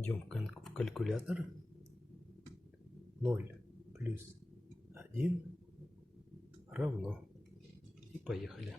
Идем в калькулятор. 0 плюс 1 равно. И поехали.